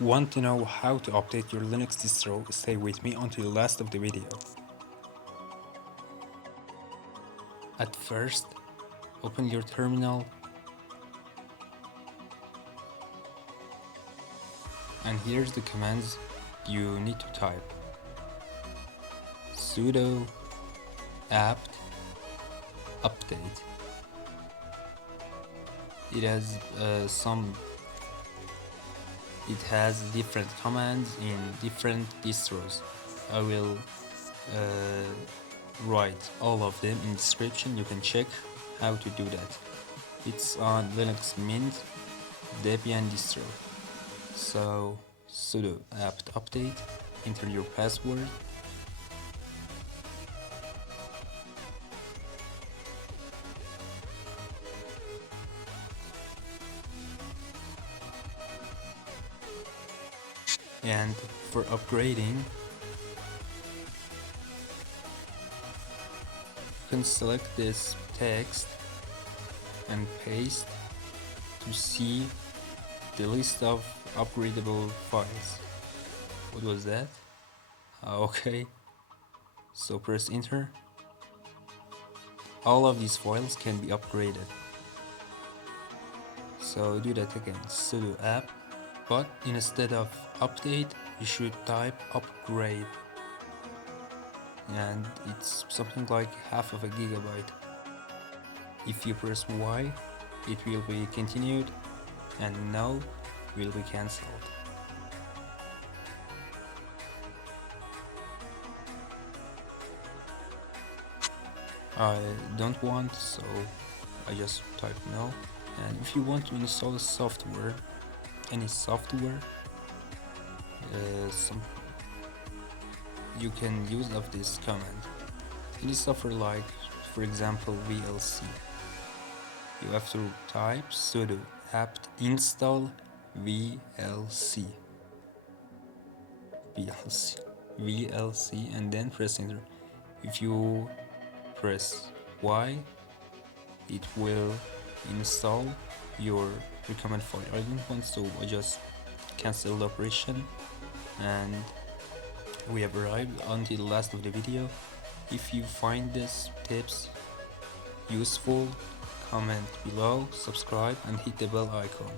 Want to know how to update your Linux distro? Stay with me until the last of the video. At first, open your terminal and here's the commands you need to type. Sudo apt update. It has different commands in different distros. I will write all of them in the description. You can check how to do that. It's on Linux Mint Debian distro. So sudo apt update, enter your password, and for upgrading you can select this text and paste to see the list of upgradable files. What was that? Okay, so press enter. All of these files can be upgraded. So do that again, sudo apt, but instead of update you should type upgrade, and it's something like half of a gigabyte. If you press Y, it will be continued, and no will be cancelled. I don't want, so I just type no. And if you want to install a software, any software, you can use of this command. Any software like, for example, VLC. You have to type sudo apt install VLC, and then press enter. If you press Y, it will install your recommended file. I don't want, so I just cancel the operation, and we have arrived until the last of the video. If you find these tips useful, comment below, subscribe and hit the bell icon.